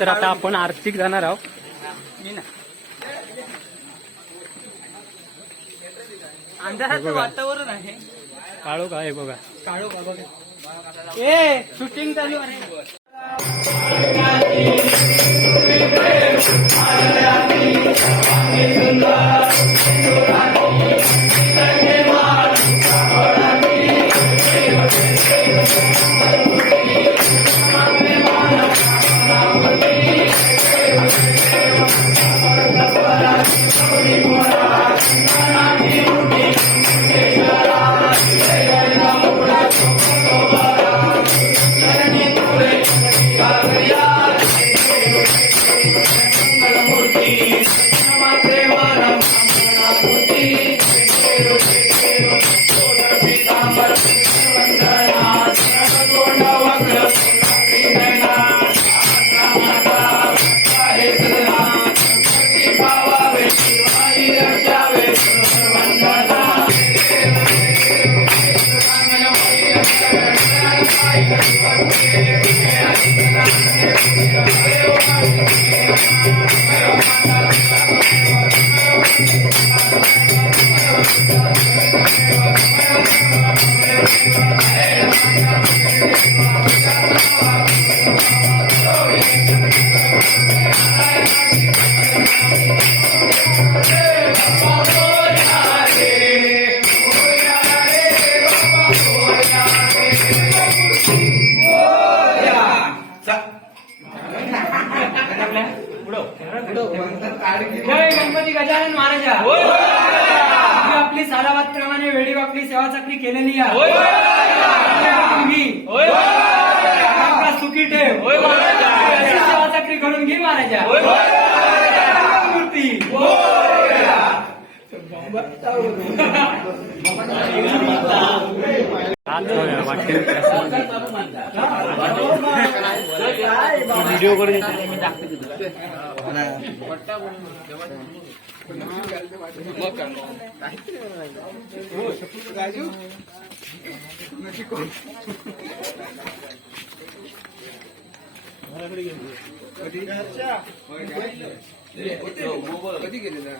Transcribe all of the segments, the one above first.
तर आता आपण आरतीक जाणार आहोत. अंधाराचं वातावरण आहे. काळो काय बघा, काळो का बघा. ए शूटिंग चालू आहे. जय गणपती गजानन महाराजा. आपली सालावादप्रमाणे वेळी आपली सेवा चाकरी केलेली आहे. सुखी ठेव. सेवा चाकरी करून घे महाराजा. मूर्ती व्हिडिओ करून कधी गेलेला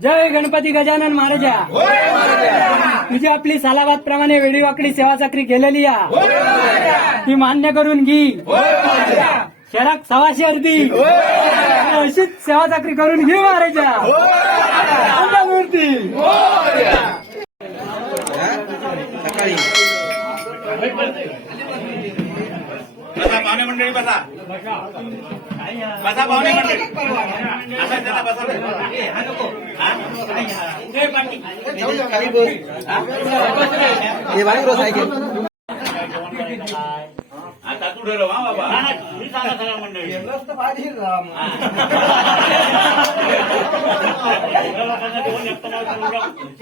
जय गणपती गजानन महाराजा. तुझी आपली सालाबाद प्रमाणे वेडीवाकडी सेवा चाकरी केलेली या ती मान्य करून घे. शहरात 600 अर्धी अशीच सेवा चाकरी करून घे महाराजा. मूर्ती बसा पाहुणे मंडळी बसा. बसा पाहुणे मंडळी. आता त्याला बसा. आता तू ठरव हा बाबा. मी सांगा सगळ्या मंडळी.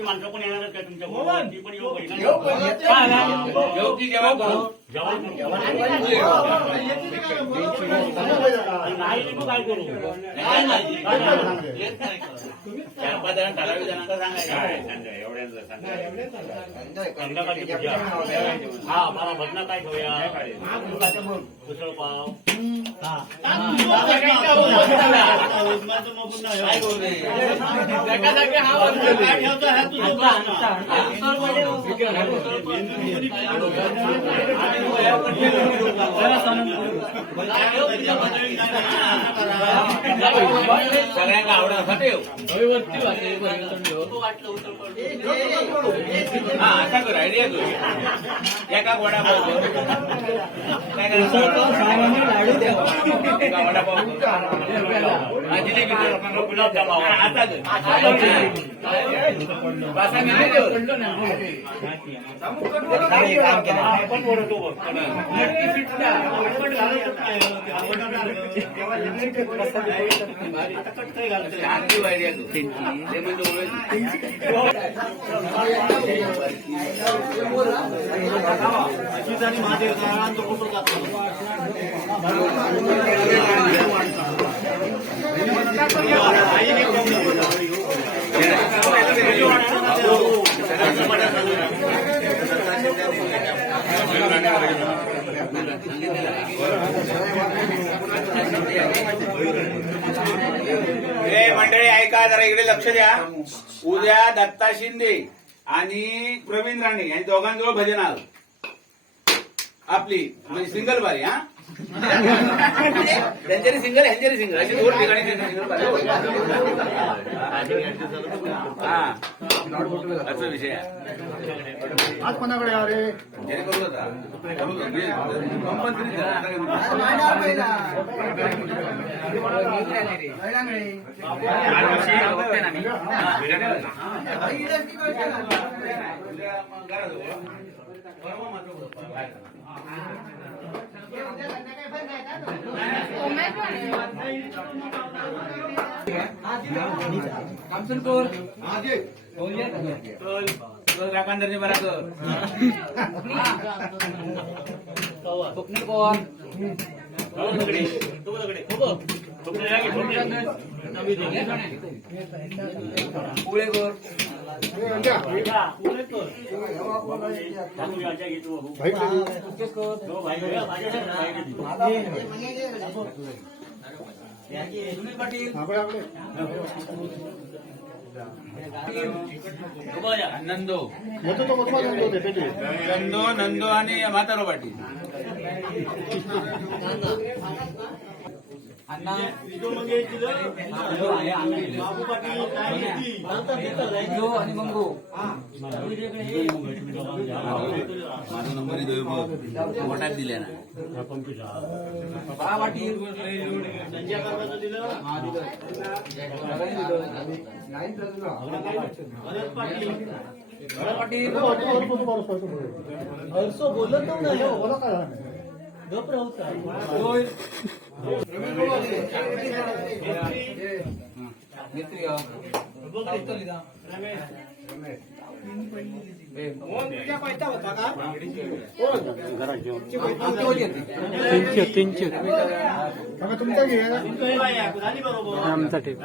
माणसं पण येणार का तुमच्या ती पण येऊ येऊ की जेव्हा करू नाही मग काय करू. चार पाच जण ठराविक जणांना सांगायचं एवढ्यांचं संध्याकाळची पूजा. हा मला भजन काय ठेवूया. उसळ पाव सगळ्यांना आवडण्यासाठी हा असा कर आयडिया तू एका वडापाव वडापाव जिलेबी गुलाबजाम आपण बोलतो मंडळी ऐका जरा इकडे लक्ष द्या. उद्या दत्ता शिंदे आणि प्रवीण राणे यांनी दोघांजवळ भजन आलं आपली म्हणजे सिंगल बारी. हा त्यांच्यारी सिंगल ह्यांच्यारी सिंगल अशी दोन ठिकाणी सिंगल हा असा विषय आज कोणाकडे अरे जेणेकरून काकांदरने बरा नंदो नंदो नंदो आणि म्हातारो पाटील माझा नंबर मोठाच दिला ना बोलत गप राहू तीनशे आमचा टेप